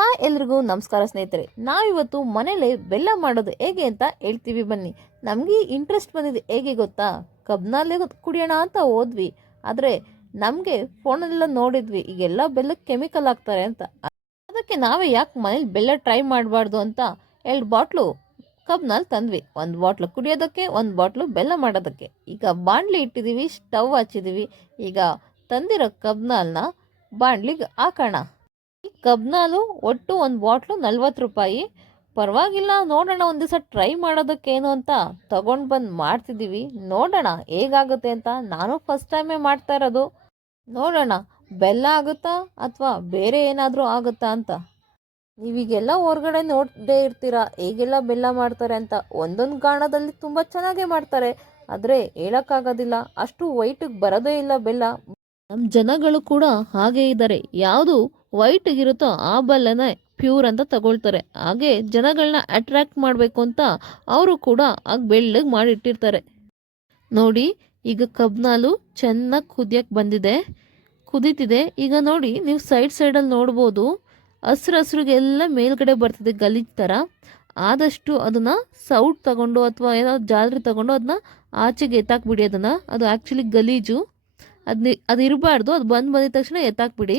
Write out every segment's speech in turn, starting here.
Hi ಎಲ್ರಿಗೂ ನಮಸ್ಕಾರ ಸ್ನೇಹಿತರೆ. ನಾವಿವತ್ತು ಮನೇಲಿ ಬೆಲ್ಲ ಮಾಡೋದು ಹೇಗೆ ಅಂತ ಹೇಳ್ತೀವಿ ಬನ್ನಿ. ನಮಗೆ ಇಂಟ್ರೆಸ್ಟ್ ಬಂದಿದೆ ಹೇಗೆ ಗೊತ್ತಾ? ಕಬ್ನಲ್ಲೇ ಕುಡಿಯೋಣ ಅಂತ ಹೋದ್ವಿ. ಆದರೆ ನಮಗೆ ಫೋನೆಲ್ಲ ನೋಡಿದ್ವಿ, ಈಗೆಲ್ಲ ಬೆಲ್ಲಕ್ಕೆ ಕೆಮಿಕಲ್ ಹಾಕ್ತಾರೆ ಅಂತ. ಅದಕ್ಕೆ ನಾವೇ ಯಾಕೆ ಮನೇಲಿ ಬೆಲ್ಲ ಟ್ರೈ ಮಾಡಬಾರ್ದು ಅಂತ ಎರಡು ಬಾಟ್ಲು ಕಬ್ನಲ್ಲಿ ತಂದ್ವಿ. ಒಂದು ಬಾಟ್ಲು ಕುಡಿಯೋದಕ್ಕೆ, ಒಂದು ಬಾಟ್ಲು ಬೆಲ್ಲ ಮಾಡೋದಕ್ಕೆ. ಈಗ ಬಾಣಲಿ ಇಟ್ಟಿದ್ದೀವಿ ಸ್ಟವ್ ಹಚ್ಚಿದ್ದೀವಿ ಈಗ ತಂದಿರೋ ಕಬ್ನಲ್ನ ಬಾಣ್ಲಿಗೆ ಹಾಕೋಣ. ಕಬ್ನಾಲು ಒಟ್ಟು ಒಂದು ಬಾಟ್ಲು ನಲ್ವತ್ತು ರೂಪಾಯಿ. ಪರವಾಗಿಲ್ಲ, ನೋಡೋಣ ಒಂದು ದಿವಸ ಟ್ರೈ ಮಾಡೋದಕ್ಕೇನು ಅಂತ ತಗೊಂಡು ಬಂದು ಮಾಡ್ತಿದ್ದೀವಿ. ನೋಡೋಣ, ಹೇಗಾಗುತ್ತೆ ಅಂತ ನಾನು ಫಸ್ಟ್ ಟೈಮೇ ಮಾಡ್ತಾ ಇರೋದು. ನೋಡೋಣ, ಬೆಲ್ಲ ಆಗುತ್ತಾ ಅಥವಾ ಬೇರೆ ಏನಾದರೂ ಆಗುತ್ತಾ ಅಂತ. ನೀವೀಗೆಲ್ಲ ಹೊರಗಡೆ ನೋಡದೇ ಇರ್ತೀರಾ, ಹೇಗೆಲ್ಲ ಬೆಲ್ಲ ಮಾಡ್ತಾರೆ ಅಂತ? ಒಂದೊಂದು ಗಾಣದಲ್ಲಿ ತುಂಬ ಚೆನ್ನಾಗೇ ಮಾಡ್ತಾರೆ. ಆದರೆ ಹೇಳೋಕ್ಕಾಗೋದಿಲ್ಲ, ಅಷ್ಟು ವೈಟಿಗೆ ಬರೋದೇ ಇಲ್ಲ ಬೆಲ್ಲ. ನಮ್ಮ ಜನಗಳು ಕೂಡ ಹಾಗೇ ಇದ್ದಾರೆ. ಯಾವುದು ವೈಟ್ ಇರುತ್ತೋ ಆ ಬಲ್ಲನ ಪ್ಯೂರ್ ಅಂತ ತಗೊಳ್ತಾರೆ. ಹಾಗೆ ಜನಗಳನ್ನ ಅಟ್ರಾಕ್ಟ್ ಮಾಡಬೇಕು ಅಂತ ಅವರು ಕೂಡ ಆಗ ಬೆಳ್ಳಗೆ ಮಾಡಿಟ್ಟಿರ್ತಾರೆ. ನೋಡಿ, ಈಗ ಕಬ್ನಾಲು ಚೆನ್ನಾಗಿ ಕುದಿಯಕ್ಕೆ ಬಂದಿದೆ. ಕುದೀತಿದೆ. ಈಗ ನೋಡಿ, ನೀವು ಸೈಡ್ ಸೈಡಲ್ಲಿ ನೋಡ್ಬೋದು, ಹಸ್ರು ಹಸ್ರಿಗೆಲ್ಲ ಮೇಲ್ಗಡೆ ಬರ್ತಿದೆ ಗಲೀಜ್ ಥರ ಆದಷ್ಟು ಅದನ್ನು ಸೌಟ್ ತಗೊಂಡು ಅಥವಾ ಏನೋ ಜಾಲರಿ ತಗೊಂಡು ಅದನ್ನ ಆಚೆಗೆ ಎತ್ತಾಕ್ಬಿಡಿ ಅದನ್ನು. ಅದು ಆ್ಯಕ್ಚುಲಿ ಗಲೀಜು. ಅದನ್ನ ಅದು ಇರಬಾರ್ದು ಅದು ಬಂದು ಬಂದಿದ ತಕ್ಷಣ ಎತ್ತಾಕ್ಬಿಡಿ.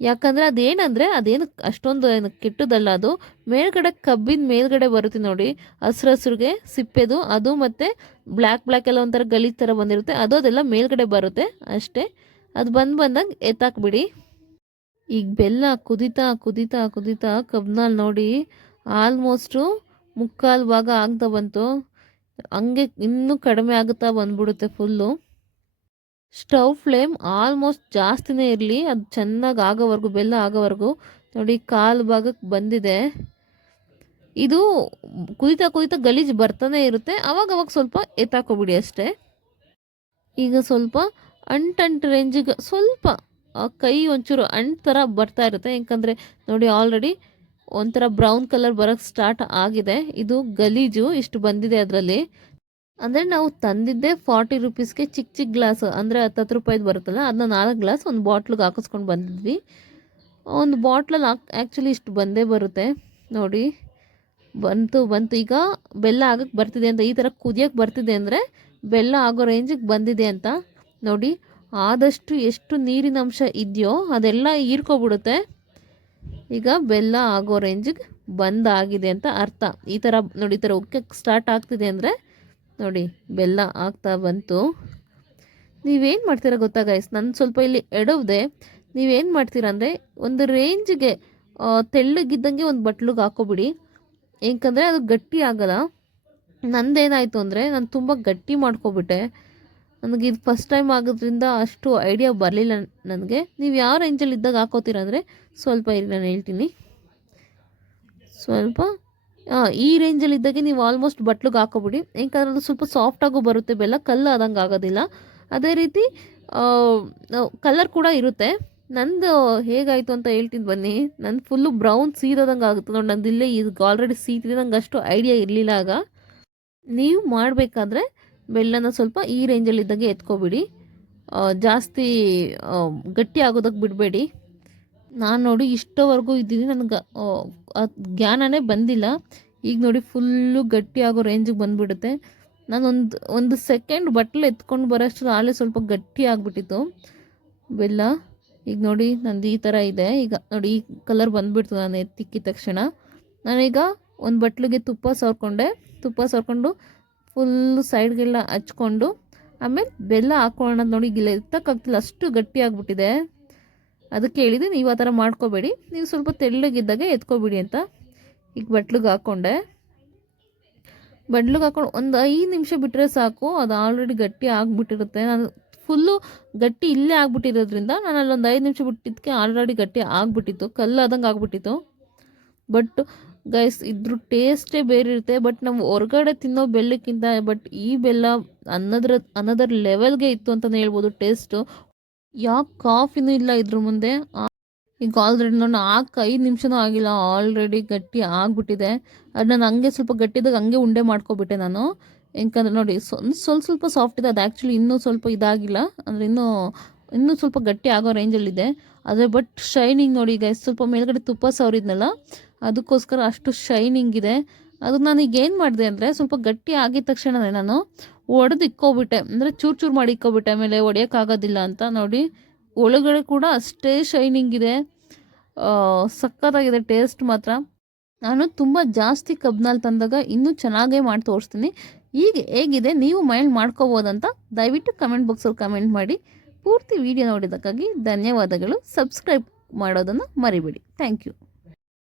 ಯಾಕಂದರೆ ಅದೇನಂದರೆ ಅದೇನು ಅಷ್ಟೊಂದು ಏನು ಕೆಟ್ಟದಲ್ಲ ಅದು. ಮೇಲ್ಗಡೆ ಕಬ್ಬಿನ ಮೇಲ್ಗಡೆ ಬರುತ್ತೆ ನೋಡಿ. ಹಸ್ರು ಹಸ್ರಿಗೆ ಸಿಪ್ಪೆದು, ಅದು ಮತ್ತು ಬ್ಲ್ಯಾಕ್ ಬ್ಲ್ಯಾಕ್ ಎಲ್ಲ ಒಂಥರ ಗಲೀಜ್ ಥರ ಬಂದಿರುತ್ತೆ. ಅದು ಅದೆಲ್ಲ ಮೇಲ್ಗಡೆ ಬರುತ್ತೆ ಅಷ್ಟೇ. ಅದು ಬಂದು ಬಂದಾಗ ಎತ್ತಾಕ್ಬಿಡಿ. ಈಗ ಬೆಲ್ಲ ಕುದಿತಾ ಕುದಿತಾ ಕುದಿತಾ ಕಬ್ನಲ್ಲಿ ನೋಡಿ ಆಲ್ಮೋಸ್ಟು ಮುಕ್ಕಾಲು ಭಾಗ ಆಗ್ತಾ ಬಂತು. ಹಂಗೆ ಇನ್ನೂ ಕಡಿಮೆ ಆಗುತ್ತಾ ಬಂದ್ಬಿಡುತ್ತೆ ಫುಲ್ಲು. ಸ್ಟವ್ ಫ್ಲೇಮ್ ಆಲ್ಮೋಸ್ಟ್ ಜಾಸ್ತಿನೇ ಇರಲಿ. ಅದು ಚೆನ್ನಾಗಿ ಆಗೋವರೆಗೂ, ಬೆಲ್ಲ ಆಗೋವರೆಗೂ. ನೋಡಿ, ಕಾಲು ಭಾಗಕ್ಕೆ ಬಂದಿದೆ. ಇದು ಕುದಿತಾ ಕುದಿತಾ ಗಲೀಜು ಬರ್ತಾನೆ ಇರುತ್ತೆ. ಅವಾಗ ಅವಾಗ ಸ್ವಲ್ಪ ಎತ್ತಾಕೋಬಿಡಿ ಅಷ್ಟೇ. ಈಗ ಸ್ವಲ್ಪ ಅಂಟಂಟು ರೇಂಜಿಗೆ ಸ್ವಲ್ಪ ಕೈ ಒಂಚೂರು ಅಂಟ್ ಥರ ಬರ್ತಾ ಇರುತ್ತೆ. ಯಾಕಂದರೆ, ನೋಡಿ ಆಲ್ರೆಡಿ ಒಂಥರ ಬ್ರೌನ್ ಕಲರ್ ಬರೋಕ್ಕೆ ಸ್ಟಾರ್ಟ್ ಆಗಿದೆ. ಇದು ಗಲೀಜು, ಇಷ್ಟು ಬಂದಿದೆ ಅದರಲ್ಲಿ. ಅಂದರೆ ನಾವು ತಂದಿದ್ದೆ ಫಾರ್ಟಿ ರುಪೀಸ್ಗೆ ಚಿಕ್ಕ ಚಿಕ್ಕ ಗ್ಲಾಸ್ ಅಂದರೆ ಹತ್ತು ರೂಪಾಯಿದು ಬರುತ್ತಲ್ಲ ಅದನ್ನ ನಾಲ್ಕು ಗ್ಲಾಸ್ ಒಂದು ಬಾಟ್ಲಿಗೆ ಹಾಕಿಸ್ಕೊಂಡು ಬಂದಿದ್ವಿ. ಒಂದು ಬಾಟ್ಲಲ್ಲಿ ಹಾಕ್ ಆ್ಯಕ್ಚುಲಿ ಇಷ್ಟು ಬಂದೇ ಬರುತ್ತೆ. ನೋಡಿ, ಬಂತು ಬಂತು. ಈಗ ಬೆಲ್ಲ ಆಗಕ್ಕೆ ಬರ್ತಿದೆ ಅಂತ, ಈ ಥರ ಕುದಿಯೋಕ್ಕೆ ಬರ್ತಿದೆ ಅಂದರೆ ಬೆಲ್ಲ ಆಗೋ ರೇಂಜಿಗೆ ಬಂದಿದೆ ಅಂತ. ನೋಡಿ, ಆದಷ್ಟು ಎಷ್ಟು ನೀರಿನ ಅಂಶ ಇದೆಯೋ ಅದೆಲ್ಲ ಹೀರ್ಕೊಬಿಡುತ್ತೆ. ಈಗ ಬೆಲ್ಲ ಆಗೋ ರೇಂಜಿಗೆ ಬಂದಾಗಿದೆ ಅಂತ ಅರ್ಥ. ಈ ಥರ, ನೋಡಿ, ಈ ಥರ ಉಕ್ಕಕ್ಕೆ ಸ್ಟಾರ್ಟ್ ಆಗ್ತಿದೆ ಅಂದರೆ ನೋಡಿ, ಬೆಲ್ಲ ಆಗ್ತಾ ಬಂತು. ನೀವೇನು ಮಾಡ್ತೀರಾ ಗೊತ್ತಾ ಗೈಸ್ ನಾನು ಸ್ವಲ್ಪ ಇಲ್ಲಿ ಎಡವ್ದೆ. ನೀವೇನು ಮಾಡ್ತೀರಾ ಅಂದರೆ, ಒಂದು ರೇಂಜ್ಗೆ ತೆಳ್ಳಗಿದ್ದಂಗೆ ಒಂದು ಬಟ್ಲಿಗೆ ಹಾಕೋಬಿಡಿ. ಏಕೆಂದರೆ ಅದು ಗಟ್ಟಿ ಆಗಲ್ಲ. ನಂದೇನಾಯಿತು ಅಂದರೆ, ನಾನು ತುಂಬ ಗಟ್ಟಿ ಮಾಡ್ಕೊಬಿಟ್ಟೆ. ನನಗೆ ಇದು ಫಸ್ಟ್ ಟೈಮ್ ಆಗೋದ್ರಿಂದ ಅಷ್ಟು ಐಡಿಯಾ ಬರಲಿಲ್ಲ ನನಗೆ. ನೀವು ಯಾವ ರೇಂಜಲ್ಲಿ ಇದ್ದಾಗ ಹಾಕೋತೀರ ಅಂದರೆ, ಸ್ವಲ್ಪ ಇಲ್ಲಿ ನಾನು ಹೇಳ್ತೀನಿ. ಸ್ವಲ್ಪ ಈ ರೇಂಜಲ್ಲಿ ಇದ್ದಾಗೆ ನೀವು ಆಲ್ಮೋಸ್ಟ್ ಬಟ್ಲಿಗೆ ಹಾಕೋಬಿಡಿ. ಯಾಕಂದ್ರೆ ಅದು ಸ್ವಲ್ಪ ಸಾಫ್ಟಾಗೂ ಬರುತ್ತೆ, ಬೆಲ್ಲ ಕಲ್ಲು ಆದಂಗೆ ಆಗೋದಿಲ್ಲ. ಅದೇ ರೀತಿ ಕಲರ್ ಕೂಡ ಇರುತ್ತೆ. ನಂದು ಹೇಗಾಯಿತು ಅಂತ ಹೇಳ್ತೀನಿ ಬನ್ನಿ. ನನ್ನ ಫುಲ್ಲು ಬ್ರೌನ್ ಸೀದೋದಂಗೆ ಆಗುತ್ತೆ. ನೋಡಿ, ನಂದು ಇಲ್ಲೇ ಇದು ಆಲ್ರೆಡಿ ಸೀತಿದೆ ನಂಗೆ ಅಷ್ಟು ಐಡಿಯಾ ಇರಲಿಲ್ಲ ಆಗ. ನೀವು ಮಾಡಬೇಕಾದ್ರೆ ಬೆಲ್ಲನ ಸ್ವಲ್ಪ ಈ ರೇಂಜಲ್ಲಿ ಇದ್ದಾಗೆ ಎತ್ಕೊಬಿಡಿ. ಜಾಸ್ತಿ ಗಟ್ಟಿ ಆಗೋದಕ್ಕೆ ಬಿಡಬೇಡಿ. ನಾನು ನೋಡಿ ಇಷ್ಟವರೆಗೂ ಇದ್ದೀನಿ. ನನಗೆ ಜ್ಞಾನನೇ ಬಂದಿಲ್ಲ. ಈಗ ನೋಡಿ ಫುಲ್ಲು ಗಟ್ಟಿ ಆಗೋ ರೇಂಜಿಗೆ ಬಂದುಬಿಡುತ್ತೆ. ನಾನೊಂದು ಒಂದು ಸೆಕೆಂಡ್ ಬಟ್ಲು ಎತ್ಕೊಂಡು ಬರೋಷ್ಟು ಆಲೇ ಸ್ವಲ್ಪ ಗಟ್ಟಿ ಆಗಿಬಿಟ್ಟಿತ್ತು. ಬೆಲ್ಲ, ಈಗ ನೋಡಿ ನಂದು ಈ ಥರ ಇದೆ. ಈಗ ನೋಡಿ ಈ ಕಲರ್ ಬಂದುಬಿಡ್ತು ನಾನು ಎತ್ತಿಕ್ಕಿದ ತಕ್ಷಣ. ನಾನೀಗ ಒಂದು ಬಟ್ಲಿಗೆ ತುಪ್ಪ ಸವರ್ಕೊಂಡೆ. ತುಪ್ಪ ಸವರ್ಕೊಂಡು ಫುಲ್ಲು ಸೈಡ್ಗೆಲ್ಲ ಹಚ್ಕೊಂಡು ಆಮೇಲೆ ಬೆಲ್ಲ ಹಾಕೊಳ್ಳೋಣ ನೋಡಿ ಇಲ್ಲ ಎತ್ತಕ್ಕಾಗ್ತಿಲ್ಲ. ಅಷ್ಟು ಗಟ್ಟಿ ಆಗಿಬಿಟ್ಟಿದೆ. ಅದಕ್ಕೆ ಹೇಳಿದೆ ನೀವು ಆ ಥರ ಮಾಡ್ಕೋಬೇಡಿ. ನೀವು ಸ್ವಲ್ಪ ತೆಳ್ಳಗಿದ್ದಾಗ ಎತ್ಕೊಬಿಡಿ ಅಂತ. ಈಗ ಬಟ್ಲಿಗೆ ಹಾಕ್ಕೊಂಡೆ. ಬಟ್ಲಿಗೆ ಹಾಕ್ಕೊಂಡು ಒಂದು ಐದು ನಿಮಿಷ ಬಿಟ್ಟರೆ ಸಾಕು, ಅದು ಆಲ್ರೆಡಿ ಗಟ್ಟಿ ಆಗಿಬಿಟ್ಟಿರುತ್ತೆ. ನಾನು ಫುಲ್ಲು ಗಟ್ಟಿ ಇಲ್ಲೇ ಆಗಿಬಿಟ್ಟಿರೋದ್ರಿಂದ ನಾನು ಅಲ್ಲೊಂದು ಐದು ನಿಮಿಷ ಬಿಟ್ಟಿದ್ದಕ್ಕೆ ಆಲ್ರೆಡಿ ಗಟ್ಟಿ ಆಗಿಬಿಟ್ಟಿತ್ತು, ಕಲ್ಲಾದಂಗೆ ಆಗಿಬಿಟ್ಟಿತ್ತು. ಬಟ್ ಗೈಸ್ ಇದ್ರ ಟೇಸ್ಟೇ ಬೇರೆ ಇರುತ್ತೆ ಬಟ್ ನಾವು ಹೊರಗಡೆ ತಿನ್ನೋ ಬೆಲ್ಲಕ್ಕಿಂತ ಬಟ್ ಈ ಬೆಲ್ಲ ಅನ್ನೋದ್ರ, ಅನ್ನದರ್ ಲೆವೆಲ್ಗೆ ಇತ್ತು ಅಂತಲೇ ಹೇಳ್ಬೋದು ಟೇಸ್ಟು ಯಾವ ಕಾಫಿನೂ ಇಲ್ಲ ಇದ್ರ ಮುಂದೆ? ಈಗ ಆಲ್ರೆಡಿ ನಾನು ಹಾಕಿ ಐದು ನಿಮಿಷನೂ ಆಗಿಲ್ಲ. ಆಲ್ರೆಡಿ ಗಟ್ಟಿ ಆಗಿಬಿಟ್ಟಿದೆ. ಅದು ನಾನು ಹಂಗೆ ಸ್ವಲ್ಪ ಗಟ್ಟಿದಾಗ ಹಂಗೆ ಉಂಡೆ ಮಾಡ್ಕೊಬಿಟ್ಟೆ ನಾನು. ಯಾಕಂದ್ರೆ ನೋಡಿ ಸ್ವಲ್ಪ ಸ್ವಲ್ಪ ಸಾಫ್ಟ್ ಇದೆ. ಅದು ಆ್ಯಕ್ಚುಲಿ ಇನ್ನೂ ಸ್ವಲ್ಪ ಇದಾಗಿಲ್ಲ. ಅಂದರೆ ಇನ್ನೂ ಇನ್ನೂ ಸ್ವಲ್ಪ ಗಟ್ಟಿ ಆಗೋ ರೇಂಜಲ್ಲಿದೆ ಆದರೆ ಬಟ್ ಶೈನಿಂಗ್ ನೋಡಿ ಈಗ ಸ್ವಲ್ಪ ಮೇಲ್ಗಡೆ ತುಪ್ಪ ಸವರಿದ್ನಲ್ಲ, ಅದಕ್ಕೋಸ್ಕರ ಅಷ್ಟು ಶೈನಿಂಗ್ ಇದೆ. ಅದು ನಾನು ಈಗ ಏನು ಮಾಡಿದೆ ಅಂದರೆ, ಸ್ವಲ್ಪ ಗಟ್ಟಿ ಆಗಿದ ತಕ್ಷಣವೇ ನಾನು ಒಡೆದು ಇಕ್ಕೋಬಿಟ್ಟೆ. ಅಂದರೆ ಚೂರು ಚೂರು ಮಾಡಿ ಇಕ್ಕೋಬಿಟ್ಟೆ. ಆಮೇಲೆ ಒಡೆಯೋಕ್ಕಾಗೋದಿಲ್ಲ ಅಂತ ನೋಡಿ ಒಳಗಡೆ ಕೂಡ ಅಷ್ಟೇ ಶೈನಿಂಗ್ ಇದೆ. ಸಕ್ಕತ್ತಾಗಿದೆ ಟೇಸ್ಟ್ ಮಾತ್ರ. ನಾನು ತುಂಬ ಜಾಸ್ತಿ ಕಬ್ನಲ್ಲಿ ತಂದಾಗ ಇನ್ನೂ ಚೆನ್ನಾಗೇ ಮಾಡಿ ತೋರಿಸ್ತೀನಿ. ಈಗ ಹೇಗಿದೆ ನೀವು ಮೈಂಡ್ ಮಾಡ್ಕೋಬೋದಂತ ದಯವಿಟ್ಟು ಕಮೆಂಟ್ ಬಾಕ್ಸಲ್ಲಿ ಕಮೆಂಟ್ ಮಾಡಿ. ಪೂರ್ತಿ ವಿಡಿಯೋ ನೋಡಿದ್ದಕ್ಕಾಗಿ ಧನ್ಯವಾದಗಳು. ಸಬ್ಸ್ಕ್ರೈಬ್ ಮಾಡೋದನ್ನು ಮರಿಬೇಡಿ. Thank you